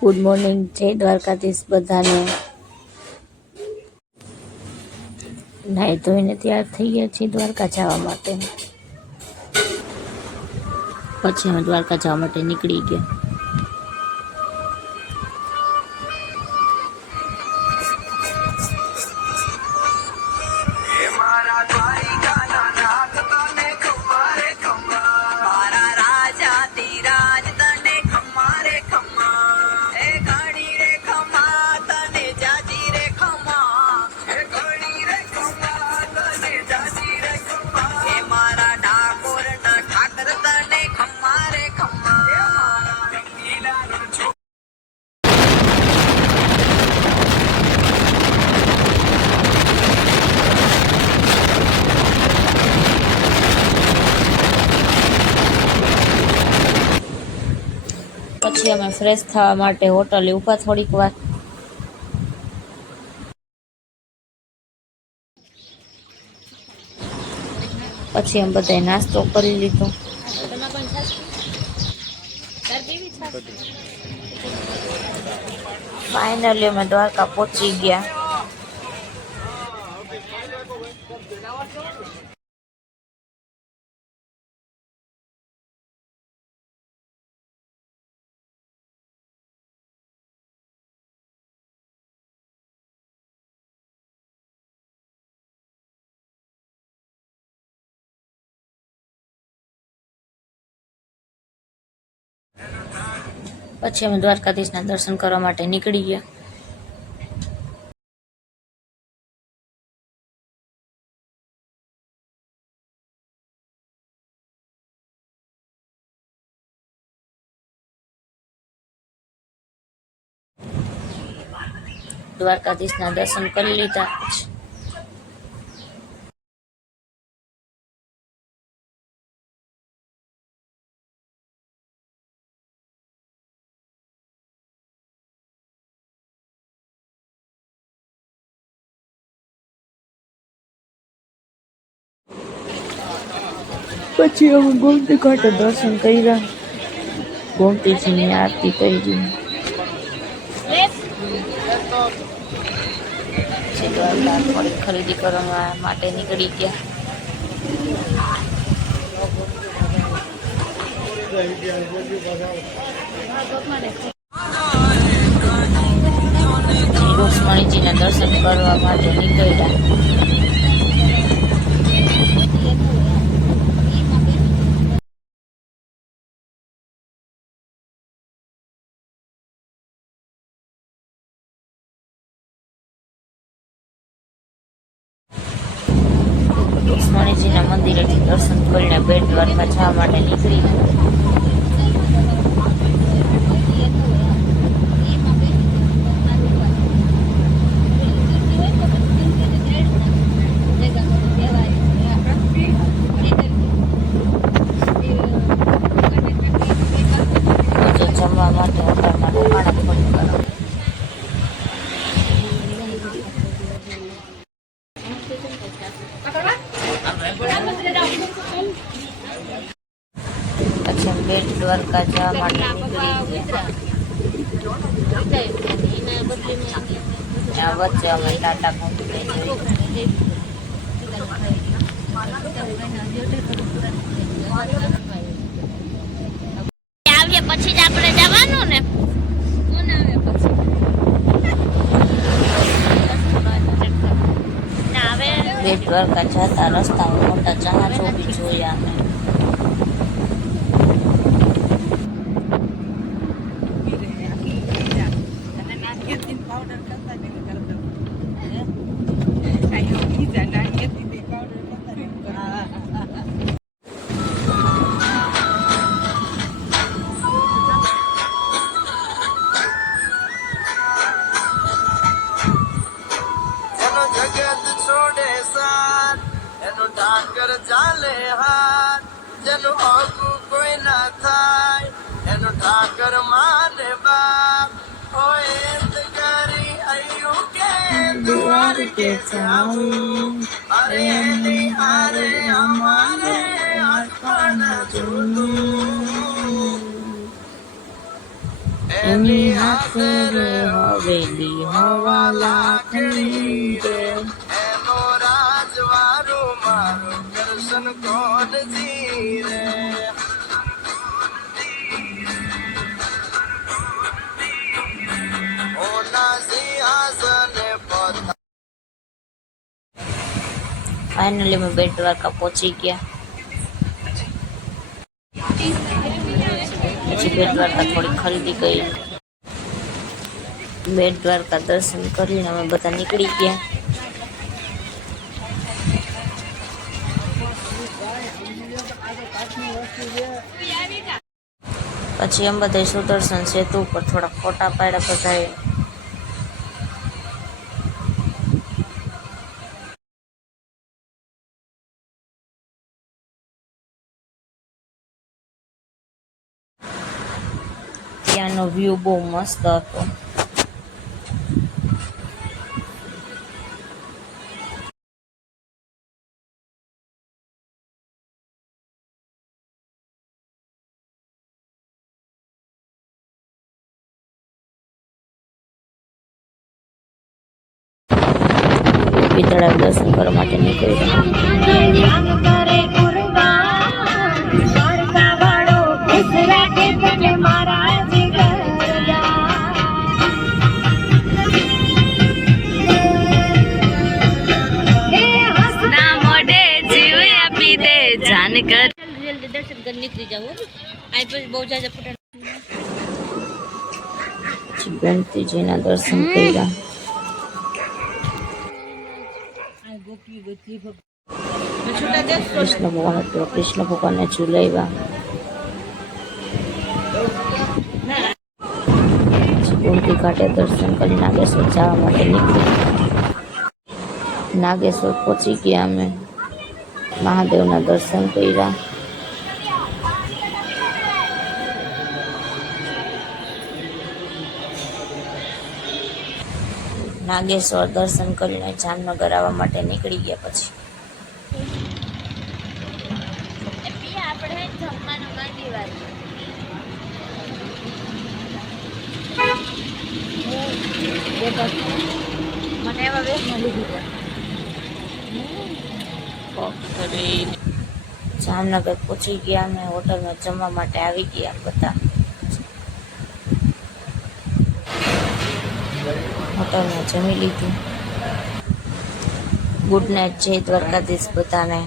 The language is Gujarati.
ગુડ મોર્નિંગ, જય દ્વારકાધીશ બધાને। નાઈ ધોઈને તૈયાર થઈ ગયા છીએ દ્વારકા જવા માટે। પછી અમે દ્વારકા જવા માટે નીકળી ગયા। પછી અમે ફ્રેશ થવા માટે હોટલે ઊભા થોડીક વાર। પછી અમે બધાએ નાસ્તો કરી લીધો। ફાઇનલી અમે દ્વારકા પહોંચી ગયા। પછી અમે દ્વારકાધીશના દર્શન કરવા માટે નીકળી ગયા। દ્વારકાધીશના દર્શન કરી લીધા। પછી અમે ગોમતી ઘાટે દર્શન કર્યા। ગોમતીજીની આરતી કરી। થોડી ખરીદી કરવા માટે નીકળી ગયા। રુક્ષ્મણીજીના દર્શન કરવા માટે નીકળ્યા। રુક્ષ્મણીજીના મંદિરેથી દર્શન કરીને બેટ દ્વારકા જવા માટે નીકળી ગયા। જમવા માટે હોટલમાં રોકાણા થોડી વાર। પછી બેટ દ્વારકા જવા માટે નીકળી ગયા। વચ્ચે અમે ટાટા કંપની જોઈ। પછી જ આપણે જવાનું ને। બેટ દ્વારકા જતા રસ્તામાં મોટા જહાજો બી જોયા અમે। ઠાકર ચાલે હાથ જેનું આગું કોઈ ના થાય એનું ઠાકર માને બાપ હોય કરી આયુ કે દ્વાર કે જાઉં અરે નિહારે અમારે અર્પણ જોનું। એની હાથે રે હવેલી હવા લાખની રે. એનો રાજવારું મારું કરશન કોણજી રે. ઓના સિંહાસને પોતા. ફાઇનલી મેં બેટ દ્વારકા પહોંચી ગયા. પછી બેટ દ્વારકા થોડી ખરીદી કરી. બેટ દ્વારકા દર્શન કરીને અમે બધા નીકળી ગયા. પછી અંબાદેવી સુદર્શન સેતુ ઉપર થોડા ફોટા પાડ્યા બધાએ. ત્યાંનો વ્યૂ બહુ મસ્ત હતો. તળાવ દર્શન કરવા માટે નીકળી ગયા. દર્શન કરી નીકળી જાવ. બહુ જાજા ગણપતિજીના દર્શન કર્યા. કૃષ્ણ ભગવાન હતો. કૃષ્ણ ભગવાનને ઝુલાવ્યા. ગોમતી ઘાટે દર્શન કરી નાગેશ્વર જવા માટે નીકળી. નાગેશ્વર પહોંચી ગયા અમે. મહાદેવના દર્શન કર્યા. નાગેશ્વર દર્શન કરીને જામનગર આવવા માટે નીકળી ગયા. પછી જામનગર પહોંચી ગયા. અમે હોટલમાં જમવા માટે આવી ગયા બધા. હોટલમાં જમી લીધું. Good night. જય દ્વારકાધીશ બધાને.